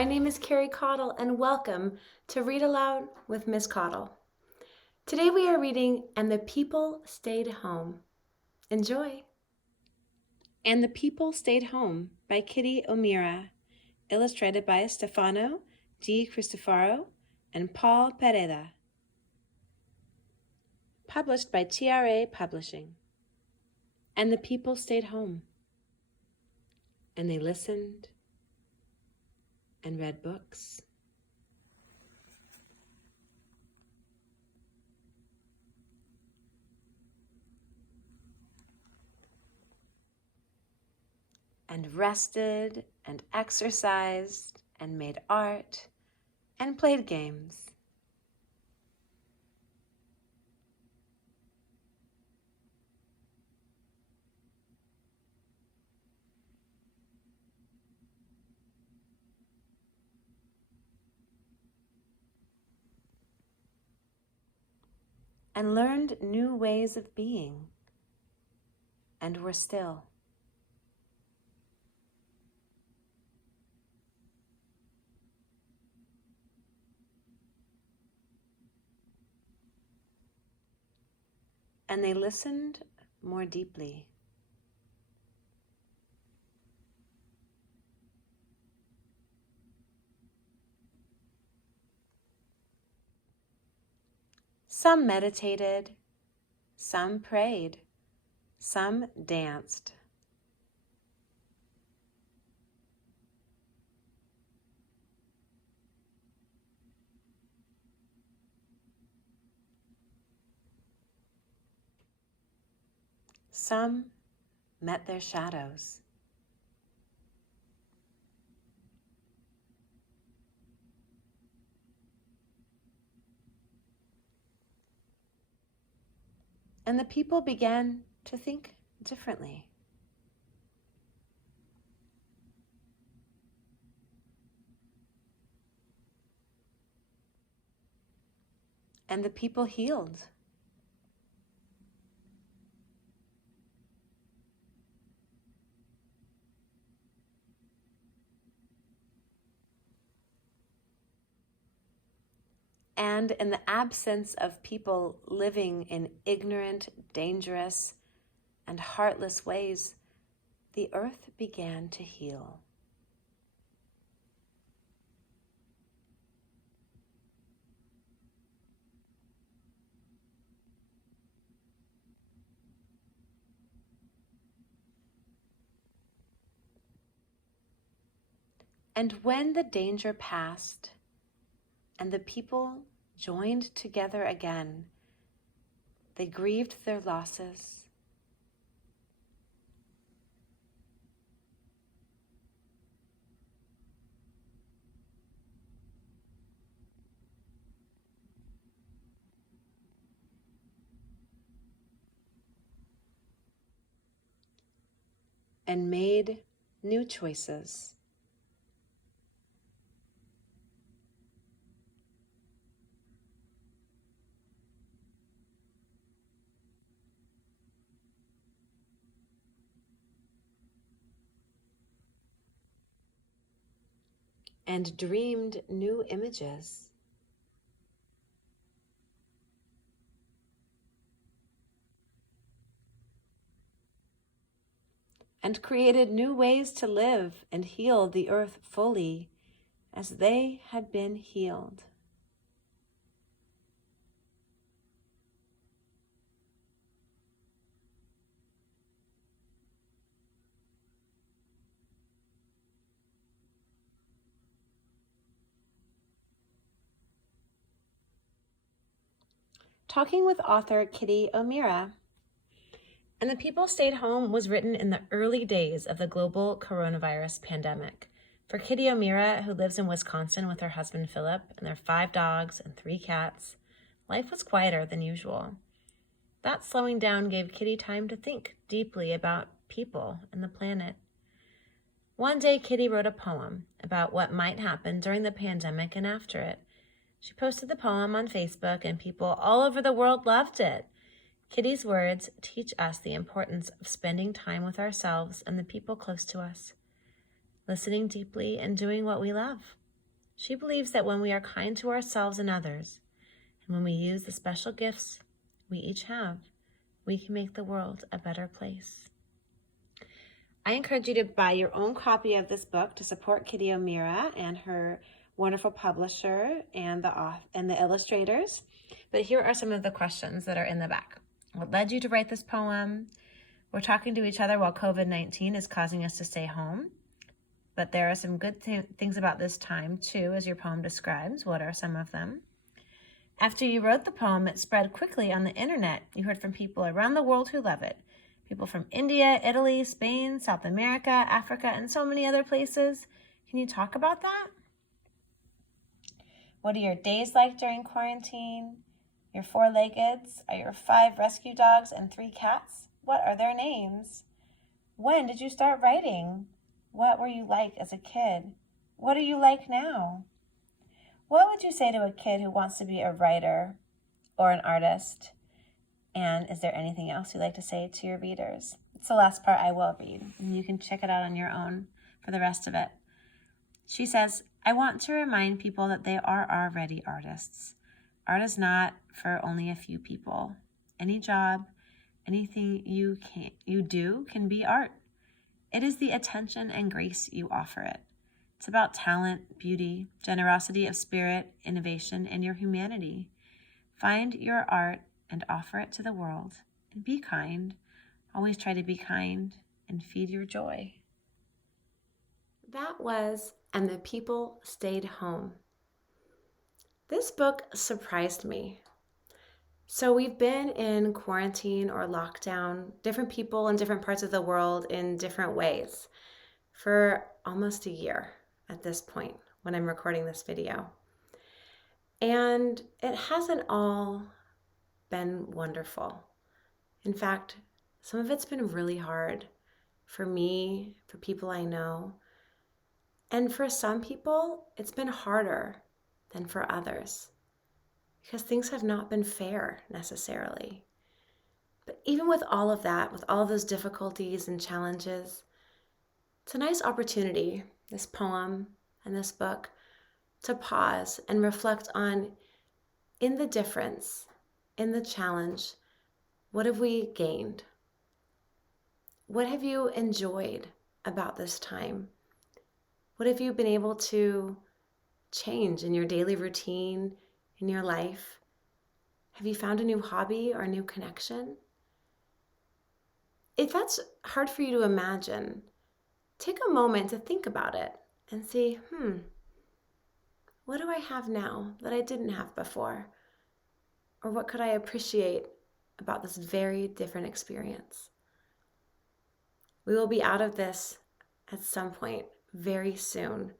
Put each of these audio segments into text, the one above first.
My name is Carrie Caudle, and welcome to Read Aloud with Miss Caudle. Today we are reading And the People Stayed Home. Enjoy! And the People Stayed Home by Kitty O'Meara, illustrated by Stefano di Cristofaro and Paul Pereda. Published by tra.publishing. And the people stayed home. And they listened and read books. And rested and exercised and made art and played games. And learned new ways of being, and were still. And they listened more deeply. Some meditated, some prayed, some danced. Some met their shadows. And the people began to think differently. And the people healed. And in the absence of people living in ignorant, dangerous, and heartless ways, the earth began to heal. And when the danger passed, and the people joined together again, they grieved their losses. And made new choices. And dreamed new images. And created new ways to live and heal the earth fully as they had been healed. Talking with author Kitty O'Meara. And the People Stayed Home was written in the early days of the global coronavirus pandemic. For Kitty O'Meara, who lives in Wisconsin with her husband Philip and their 5 dogs and 3 cats, life was quieter than usual. That slowing down gave Kitty time to think deeply about people and the planet. One day, Kitty wrote a poem about what might happen during the pandemic and after it. She posted the poem on Facebook, and people all over the world loved it. Kitty's words teach us the importance of spending time with ourselves and the people close to us, listening deeply and doing what we love. She believes that when we are kind to ourselves and others, and when we use the special gifts we each have, we can make the world a better place. I encourage you to buy your own copy of this book to support Kitty O'Meara and her wonderful publisher and the illustrators. But here are some of the questions that are in the back. What led you to write this poem? We're talking to each other while COVID-19 is causing us to stay home. But there are some good things about this time too, as your poem describes. What are some of them? After you wrote the poem, it spread quickly on the internet. You heard from people around the world who love it. People from India, Italy, Spain, South America, Africa, and so many other places. Can you talk about that? What are your days like during quarantine? Your 4-leggeds are your 5 rescue dogs and 3 cats? What are their names? When did you start writing? What were you like as a kid? What are you like now? What would you say to a kid who wants to be a writer or an artist? And is there anything else you'd like to say to your readers? It's the last part I will read, and you can check it out on your own for the rest of it. She says, I want to remind people that they are already artists. Art is not for only a few people. Any job, anything you do can be art. It is the attention and grace you offer it. It's about talent, beauty, generosity of spirit, innovation, and your humanity. Find your art and offer it to the world. And be kind. Always try to be kind and feed your joy. That was And the People Stayed Home. This book surprised me. So we've been in quarantine or lockdown, different people in different parts of the world in different ways for almost a year at this point when I'm recording this video. And it hasn't all been wonderful. In fact, some of it's been really hard for me, for people I know. And for some people, it's been harder than for others because things have not been fair necessarily. But even with all of that, with all of those difficulties and challenges, it's a nice opportunity, this poem and this book, to pause and reflect on, in the difference, in the challenge, what have we gained? What have you enjoyed about this time? What have you been able to change in your daily routine, in your life? Have you found a new hobby or a new connection? If that's hard for you to imagine, take a moment to think about it and see, what do I have now that I didn't have before? Or what could I appreciate about this very different experience? We will be out of this at some point very soon.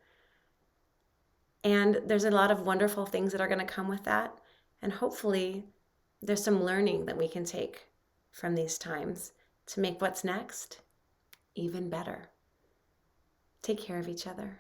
And there's a lot of wonderful things that are going to come with that. And hopefully there's some learning that we can take from these times to make what's next even better. Take care of each other.